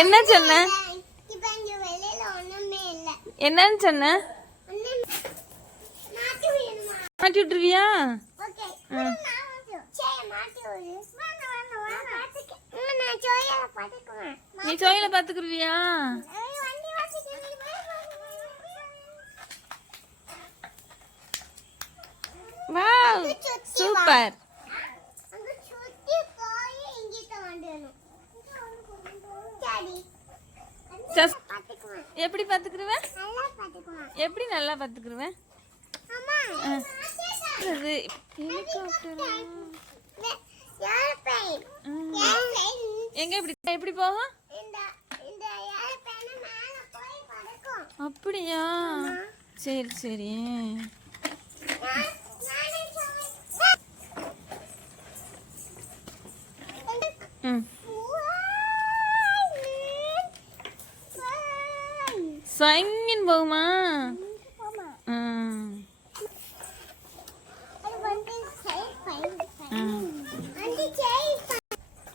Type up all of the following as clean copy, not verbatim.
என்ன சொன்ன? என்னன்னு சொன்ன? மாட்டி விட்டுருவியா? நீ சோயில பாத்துக்குருவியா? Wow super. எப்படி பாத்துக்குருவேன்? எப்படி நல்லா பாத்துக்குருவேன்? எங்க எப்படி போகும்? அப்படியா? சரி சரி. ஸ்வைங்கின் போகுமா?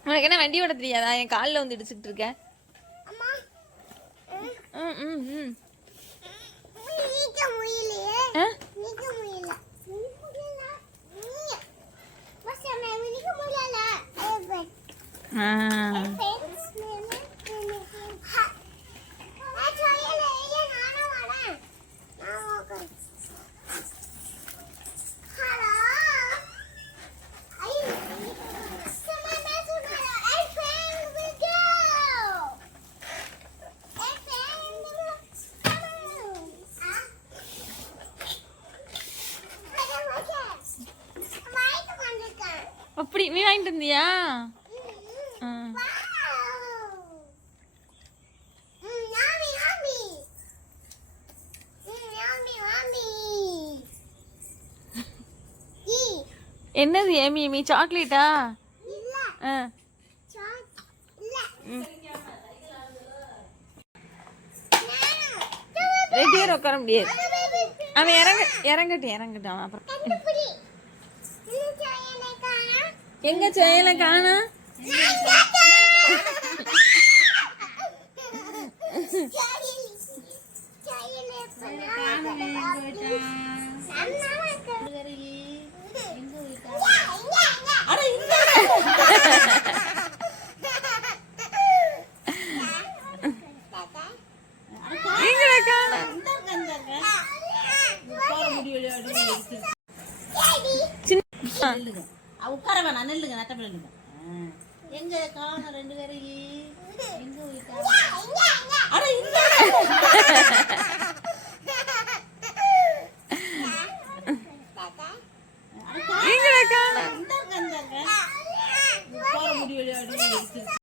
உனக்கு என்ன வண்டி ஓட தெரியாதா? என் காலில் வந்து இடிச்சுக்கிட்டு இருக்க. அப்படி நீ வாங்கிட்டு வந்தியா? என்னது ஏமி ஏமி சாக்லேட்டா? ரெண்டு பேரும் உட்கார முடியாது. அவன் இறங்கட்டும் அப்புறம். எங்க செயல காணா? உட்கார வேணாம், நெல்லுங்க நட்டப்பிள்ளைங்க. எங்க காண ரெண்டு பேரையும் எங்க போயிட்டாங்க? எங்க காண? உட்கார முடியல.